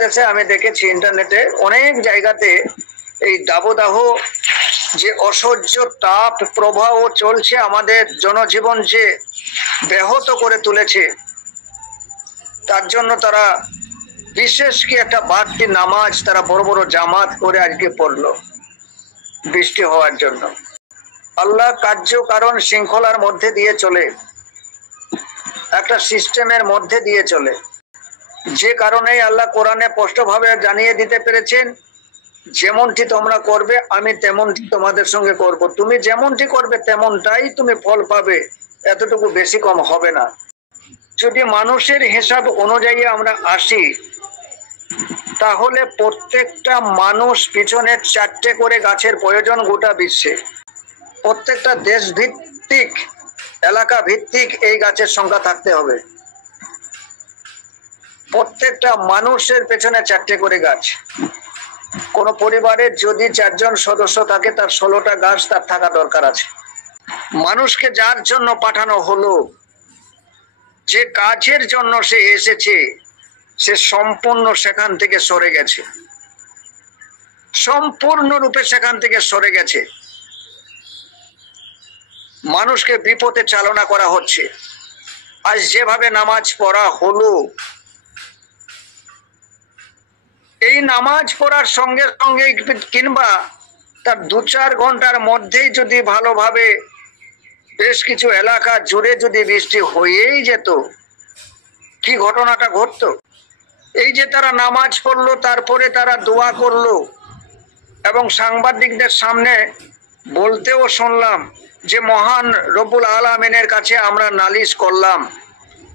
বাংলাদেশে আমি দেখেছি ইন্টারনেটে অনেক জায়গাতে এই দাবদাহ যে অসহ্য তাপ প্রবাহ চলছে, আমাদের জনজীবন যে ব্যাহত করে তুলেছে, তার জন্য তারা বিশেষ কি একটা বাড়তি নামাজ তারা বড় বড় জামাত করে আজকে পড়লো বৃষ্টি হওয়ার জন্য। আল্লাহ কার্য কারণ শৃঙ্খলার মধ্যে দিয়ে চলে, একটা সিস্টেমের মধ্যে দিয়ে চলে, যে কারণেই আল্লাহ কোরআনে স্পষ্টভাবে জানিয়ে দিতে পেরেছেন, যেমনটি তোমরা করবে আমি তেমনটি তোমাদের সঙ্গে করব, তুমি যেমনটি করবে তেমনটাই তুমি ফল পাবে, এতটুকু বেশি কম হবে না। যদি মানুষের হিসাব অনুযায়ী আমরা আসি, তাহলে প্রত্যেকটা মানুষ পিছনে 4টে করে গাছের প্রয়োজন গোটা বিশ্বে। প্রত্যেকটা দেশ ভিত্তিক, এলাকা ভিত্তিক এই গাছের সংখ্যা থাকতে হবে। প্রত্যেকটা মানুষের পেছনে 4টে করে গাছ। কোন পরিবারের যদি 4 জন সদস্য থাকে, তার 16টা গাছ তার থাকা দরকার আছে। মানুষকে যার জন্য পাঠানো হলো, যে কাজের জন্য সে এসেছে, সে সম্পূর্ণ সেখান থেকে সরে গেছে, সম্পূর্ণরূপে সেখান থেকে সরে গেছে। মানুষকে বিপথে চালনা করা হচ্ছে। আজ যেভাবে নামাজ পড়া হলো, এই নামাজ পড়ার সঙ্গে সঙ্গে কিংবা তার 2-4 ঘন্টার মধ্যেই যদি ভালোভাবে বেশ কিছু এলাকা জুড়ে যদি বৃষ্টি হয়েই যেত, কি ঘটনাটা ঘটতো? এই যে তারা নামাজ পড়লো, তারপরে তারা দোয়া করলো এবং সাংবাদিকদের সামনে বলতেও শুনলাম যে মহান রব্বুল আলামিনের কাছে আমরা নালিশ করলাম,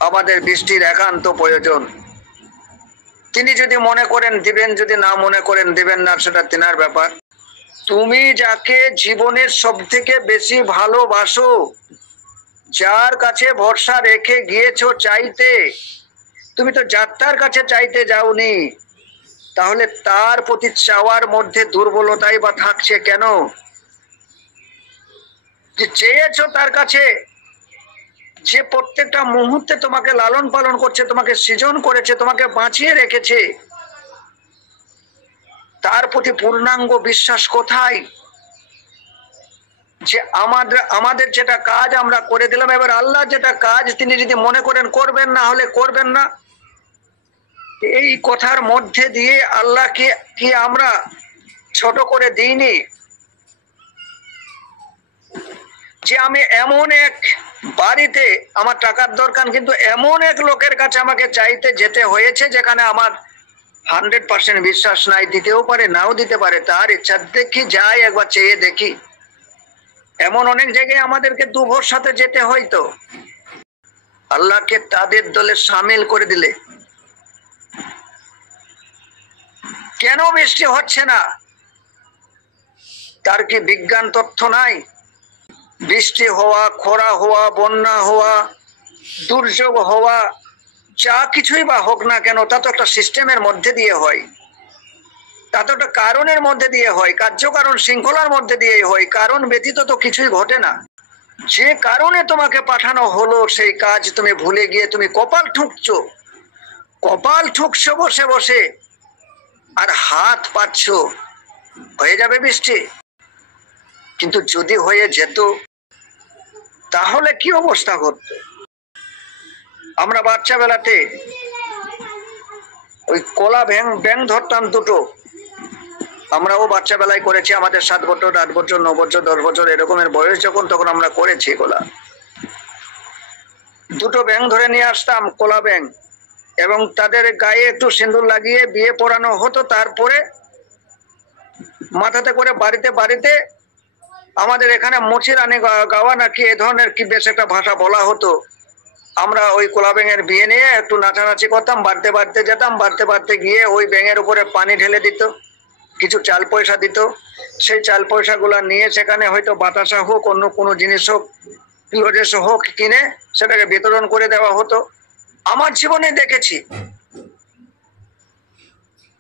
আমাদের বৃষ্টির একান্ত প্রয়োজন। তিনি যদি মনে করেন দিবেন, যদি না মনে করেন দিবেন না, সেটা তিনার ব্যাপার। তুমি যাকে জীবনের সব থেকে বেশি ভালোবাসো, যার কাছে ভরসা রেখে গিয়েছো চাইতে, তুমি তো যাত্রার কাছে চাইতে যাওনি, তাহলে তার প্রতি চাওয়ার মধ্যে দুর্বলতাই বা থাকছে কেন? যে চেয়েছো তার কাছে, যে প্রত্যেকটা মুহূর্তে তোমাকে লালন পালন করছে, তোমাকে সৃজন করেছে, তোমাকে বাঁচিয়ে রেখেছে, তার প্রতি পূর্ণাঙ্গ বিশ্বাস কোথায়? যে আমাদের যেটা কাজ আমরা করে দিলাম, এবার আল্লাহ যেটা কাজ তিনি যদি মনে করেন করবেন, না হলে করবেন না। এই কথার মধ্যে দিয়ে আল্লাহকে কি আমরা ছোট করে দিইনি? যে আমি এমন এক বাড়িতে, আমার টাকার দরকার, কিন্তু এমন এক লোকের কাছে আমাকে চাইতে যেতে হয়েছে যেখানে আমার 100% বিশ্বাস নাই, দিতেও পারে নাও দিতে পারে, তার ইচ্ছা, দেখি যাই একবার চেয়ে দেখি। এমন অনেক জায়গায় আমাদেরকে দুর্ভরসাতে যেতে হয়তো। আল্লাহকে তাদের দলে সামিল করে দিলে কেন বৃষ্টি হচ্ছে না? তার কি বিজ্ঞান তথ্য নাই? বৃষ্টি হওয়া, খরা হওয়া, বন্যা হওয়া, দুর্যোগ হওয়া, যা কিছুই বা হোক না কেন, তা তো একটা সিস্টেমের মধ্যে দিয়ে হয়, তা তো একটা কারণের মধ্যে দিয়ে হয়, কার্যকারণ শৃঙ্খলার মধ্যে দিয়ে হয়। কারণ ব্যতীত তো কিছুই ঘটে না। যে কারণে তোমাকে পাঠানো হলো, সেই কাজ তুমি ভুলে গিয়ে তুমি কপাল ঠুকছো, কপাল ঠুকছো বসে বসে, আর হাত পাচ্ছ হয়ে যাবে বৃষ্টি। কিন্তু যদি হয়ে যেত, তাহলে কি অবস্থা ঘটতো? আমরা বাচ্চা বেলাতে ওই কলা ব্যাং ধরতাম দুটো, আমরাও বাচ্চা বেলায় করেছি। আমাদের 7 বছর, 8 বছর, 9 বছর, 10 বছর এরকমের বয়স যখন, তখন আমরা করেছি কলা। দুটো ব্যাং ধরে নিয়ে আসতাম, কলা ব্যাং, এবং তাদের গায়ে একটু সিঁদুর লাগিয়ে বিয়ে পড়ানো হতো। তারপরে মাথাতে করে বাড়িতে বাড়িতে, আমাদের এখানে মুচিরানি গাওয়া নাকি এ ধরনের কি বেশ একটা ভাষা বলা হতো, আমরা ওই কলা ব্যাঙের বিয়ে নিয়ে একটু নাচানাচি করতাম, বাড়তে বাড়তে যেতাম, বাড়তে বাড়তে গিয়ে ওই ব্যাঙের উপরে পানি ঢেলে দিত, কিছু চাল পয়সা দিত। সেই চাল পয়সাগুলো নিয়ে সেখানে হয়তো বাতাসা হোক, অন্য কোনো জিনিস হোক, পিওরেস হোক, কিনে সেটাকে বিতরণ করে দেওয়া হতো। আমার জীবনে দেখেছি,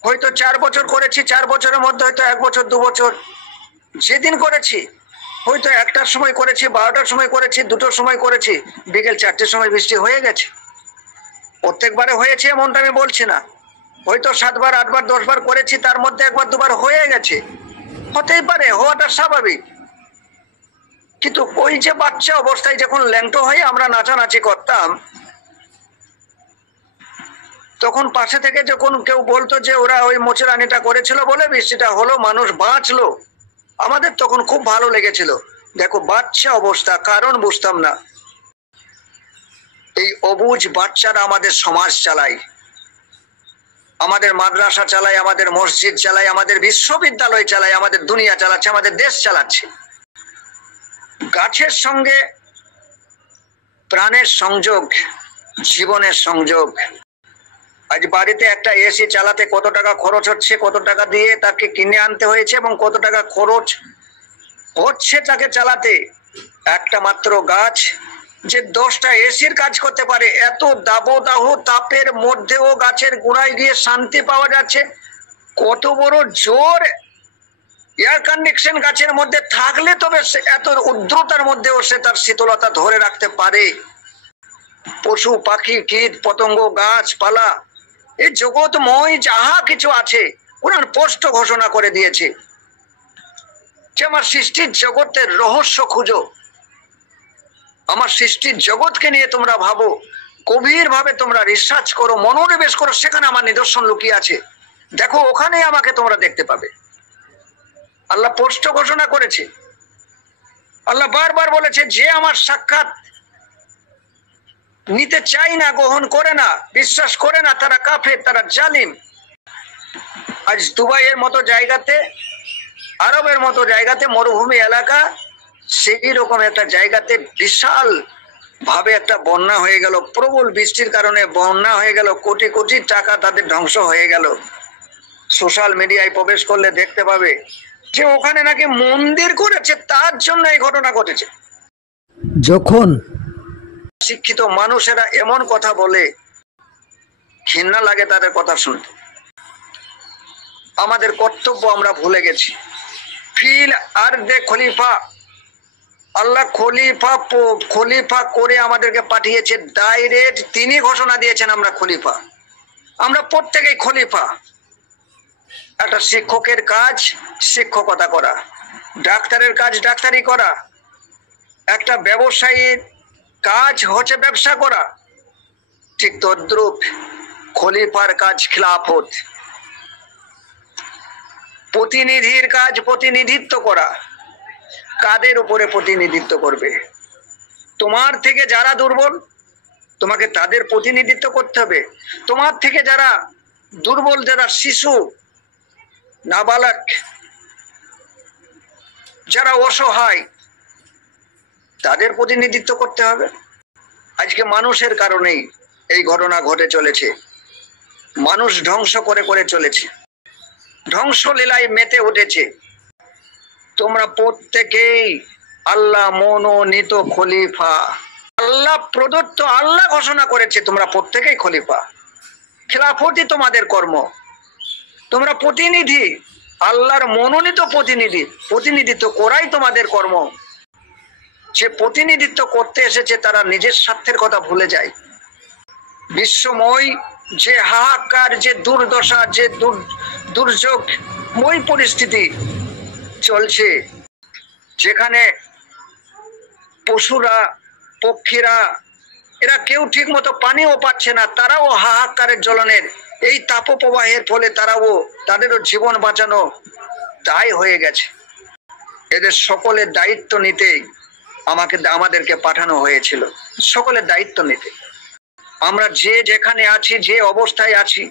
হয়তো 4 বছর করেছি, 4 বছরের মধ্যে হয়তো 1 বছর 2 বছর যেদিন করেছি, হয়তো 1টার সময় করেছি, 12টার সময় করেছি, 2টোর সময় করেছি, বিকেল 4টের সময় বৃষ্টি হয়ে গেছে। প্রত্যেকবারে হয়েছে এমনটা আমি বলছি না, হয়তো 7 বার 8 বার 10 বার করেছি, তার মধ্যে একবার দুবার হয়ে গেছে, হতেই পারে, হওয়াটা স্বাভাবিক। কিন্তু ওই যে বাচ্চা অবস্থায় যখন ল্যাংটো হয়ে আমরা নাচানাচি করতাম, তখন পাশে থেকে যখন কেউ বলতো যে ওরা ওই মোচরানিটা করেছিল বলে বৃষ্টিটা হলো, মানুষ বাঁচলো, আমাদের তখন খুব ভালো লেগেছিল। দেখো বাচ্চা অবস্থা, কারণ বুঝতাম না। এই অবুঝ বাচ্চারা আমাদের সমাজ চালায়, আমাদের মাদ্রাসা চালায়, আমাদের মসজিদ চালায়, আমাদের বিশ্ববিদ্যালয় চালায়, আমাদের দুনিয়া চালাচ্ছে, আমাদের দেশ চালাচ্ছে। গাছের সঙ্গে প্রাণের সংযোগ, জীবনের সংযোগ। আজ বাড়িতে একটা এসি চালাতে কত টাকা খরচ হচ্ছে, কত টাকা দিয়ে তাকে কিনে আনতে হয়েছে এবং কত টাকা খরচ হচ্ছে তাকে চালাতে। একটা মাত্র গাছ যে 10টা এসির কাজ করতে পারে, এত দাবদাহ তাপের মধ্যেও গাছের গোড়ায় গিয়ে শান্তি পাওয়া যাচ্ছে। কত বড় জোর এয়ার কন্ডিশন গাছের মধ্যে থাকলে তবে এত উদ্রতার মধ্যেও সে তার শীতলতা ধরে রাখতে পারে। পশু পাখি কীট পতঙ্গ গাছপালা, এই জগৎময় যাহা কিছু আছে কোরআন স্পষ্ট ঘোষণা করে দিয়েছে যে আমার সৃষ্টির জগতের রহস্য খুঁজো, আমার সৃষ্টির জগৎকে নিয়ে তোমরা ভাবো, গভীর ভাবে তোমরা রিসার্চ করো, মনোনিবেশ করো, সেখানে আমার নিদর্শন লুকিয়ে আছে, দেখো ওখানেই আমাকে তোমরা দেখতে পাবে। আল্লাহ স্পষ্ট ঘোষণা করেছে। আল্লাহ বারবার বলেছে যে আমার সাক্ষাৎ নিতে চাই না, গ্রহণ করে না, বিশ্বাস করে না, তারা কাফের, তারা জালিম। আজ দুবাইয়ের মতো জায়গাতে, আরবের মতো জায়গাতে, মরুভূমি এলাকা, সেই রকম একটা জায়গাতে বিশাল ভাবে একটা বন্যা হয়ে গেল, প্রবল বৃষ্টির কারণে বন্যা হয়ে গেল, কোটি কোটি টাকা তাদের ধ্বংস হয়ে গেল। সোশ্যাল মিডিয়ায় প্রবেশ করলে দেখতে পাবে যে ওখানে নাকি মন্দির করেছে, তার জন্য এই ঘটনা ঘটেছে। যখন শিক্ষিত মানুষেরা এমন কথা বলে, ঘৃণা লাগে তাদের কথা শুনতে। আমাদের কর্তব্য আমরা ভুলে গেছি। ফিল আর দে খলিফা, আল্লাহ খলিফা করে আমাদেরকে পাঠিয়েছে ডাইরেক্ট, তিনি ঘোষণা দিয়েছেন আমরা খলিফা, আমরা প্রত্যেকেই খলিফা। একটা শিক্ষকের কাজ শিক্ষকতা করা, ডাক্তারের কাজ ডাক্তারি করা, একটা ব্যবসায়ীর কাজ হচ্ছে ব্যবসা করা, ঠিক তদ্রূপ খলিফার কাজ খিলাফত। প্রতিনিধির কাজ প্রতিনিধিত্ব করা। কাদের উপরে প্রতিনিধিত্ব করবে? তোমার থেকে যারা দুর্বল, তোমাকে তাদের প্রতিনিধিত্ব করতে হবে। তোমার থেকে যারা দুর্বল, যারা শিশু, নাবালক, যারা অসহায়, তাদের প্রতিনিধিত্ব করতে হবে। আজকে মানুষের কারণেই এই ঘটনা ঘটে চলেছে। মানুষ ধ্বংস করে করে চলেছে, ধ্বংসলীলায় মেতে উঠেছে। তোমরা প্রত্যেকেই আল্লাহ মনোনীত খলিফা, আল্লাহ প্রদত্ত, আল্লাহ ঘোষণা করেছে তোমরা প্রত্যেকেই খলিফা। খিলাফতই তোমাদের কর্ম, তোমরা প্রতিনিধি, আল্লাহর মনোনীত প্রতিনিধি, প্রতিনিধিত্ব করাই তোমাদের কর্ম। যে প্রতিনিধিত্ব করতে এসেছে তারা নিজের স্বার্থের কথা ভুলে যায়। বিশ্বময় যে হাহাকার, যে দুর্দশা, যে দুর্যোগময় পরিস্থিতি চলছে, যেখানে পশুরা, পক্ষীরা, এরা কেউ ঠিক মতো পানিও পাচ্ছে না, তারাও হাহাকারের জ্বলনের এই তাপপ্রবাহের ফলে তাদেরও জীবন বাঁচানো দায় হয়ে গেছে। এদের সকলের দায়িত্ব নিতে আমাদেরকে পাঠানো হয়েছিল, সকলের দায়িত্ব নিতে। আমরা যে যেখানে আছি, যে অবস্থায় আছি,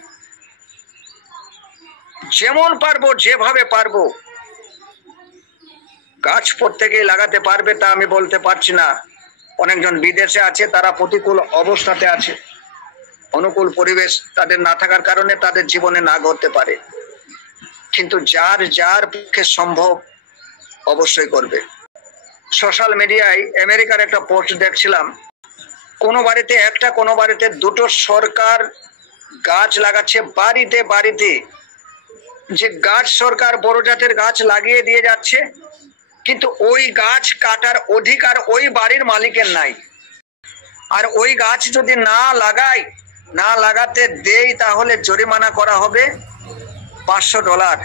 যেমন পারবো, যেভাবে পারবো, গাছ প্রত্যেকেই লাগাতে পারবে তা আমি বলতে পারছি না। অনেকজন বিদেশে আছে, তারা প্রতিকূল অবস্থাতে আছে, অনুকূল পরিবেশ তাদের না থাকার কারণে তাদের জীবনে না ঘটতে পারে। কিন্তু যার যার পক্ষে সম্ভব অবশ্যই করবে। সোশ্যাল মিডিয়ায় আমেরিকার একটা পোস্ট দেখছিলাম, কোনো বাড়িতে একটা, কোনো বাড়িতে দুটো সরকার গাছ লাগাচ্ছে বাড়িতে বাড়িতে। যে গাছ সরকার বড় জাতের গাছ লাগিয়ে দিয়ে যাচ্ছে, কিন্তু ওই গাছ কাটার অধিকার ওই বাড়ির মালিকের নাই। আর ওই গাছ যদি না লাগায় না লাগাতে দেই তাহলে জরিমানা করা হবে $500।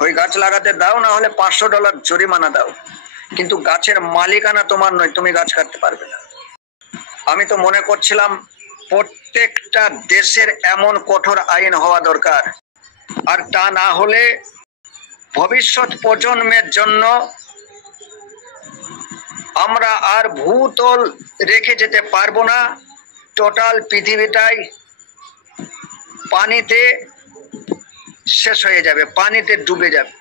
ওই গাছ লাগাতে দাও, না হলে $500 জরিমানা দাও, কিন্তু গাছের মালিকানা তোমার নয়, তুমি গাছ কাটতে পারবে না। আমি তো মনে করছিলাম প্রত্যেকটা দেশের এমন কঠোর আইন হওয়া দরকার, আর তা না হলে ভবিষ্যৎ প্রজন্মের জন্য আমরা আর ভূতল রেখে যেতে পারবো না। টোটাল পৃথিবীটাই পানিতে শেষ হয়ে যাবে, পানিতে ডুবে যাবে।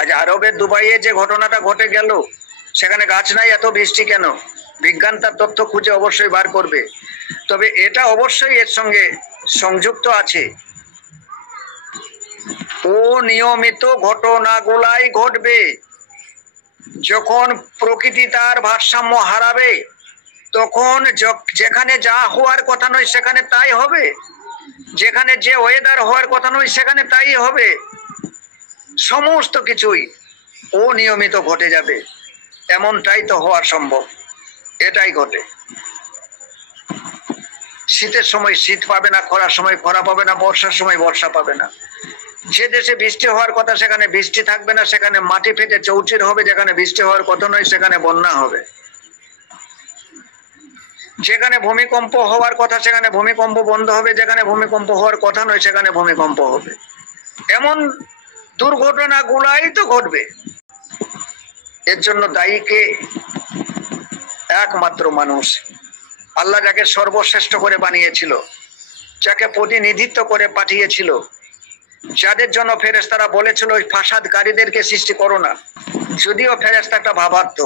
আজ আরবের দুবাইয়ে যে ঘটনাটা ঘটে গেল, সেখানে গাছ নাই, এত বৃষ্টি কেন? বিজ্ঞান তার তথ্য খুঁজে অবশ্যই বার করবে, তবে এটা অবশ্যই এর সঙ্গে সংযুক্ত আছে। অনিয়মিত ঘটনাগুলাই ঘটবে। যখন প্রকৃতি তার ভারসাম্য হারাবে, তখন যেখানে যা হওয়ার কথা নয় সেখানে তাই হবে, যেখানে যে ওয়েদার হওয়ার কথা নয় সেখানে তাই হবে। সমস্ত কিছুই অনিয়মিত ঘটে যাবে, এমনটাই তো হওয়া সম্ভব, এটাই ঘটে। শীতের সময় শীত পাবে না, খরার সময় খরা পাবে না, বর্ষার সময় বর্ষা পাবে না। যে দেশে বৃষ্টি হওয়ার কথা সেখানে বৃষ্টি থাকবে না, সেখানে মাটি ফেটে চৌচির হবে, যেখানে বৃষ্টি হওয়ার কথা নয় সেখানে বন্যা হবে। যেখানে ভূমিকম্প হওয়ার কথা সেখানে ভূমিকম্প বন্ধ হবে, যেখানে ভূমিকম্প হওয়ার কথা নয় সেখানে ভূমিকম্প হবে। এমন দুর্ঘটনাগুলাই তো ঘটবে। এর জন্য দায়ী কে? একমাত্র মানুষ। আল্লাহ যাকে সর্বশ্রেষ্ঠ করে বানিয়েছিল, যাকে প্রতিনিধিত্ব করে পাঠিয়েছিল, যাদের জন্য ফেরেশতারা বলেছিল ওই ফাসাদকারীদেরকে সৃষ্টি করো না, যদিও ফেরেশতা একটা ভাবার্থ,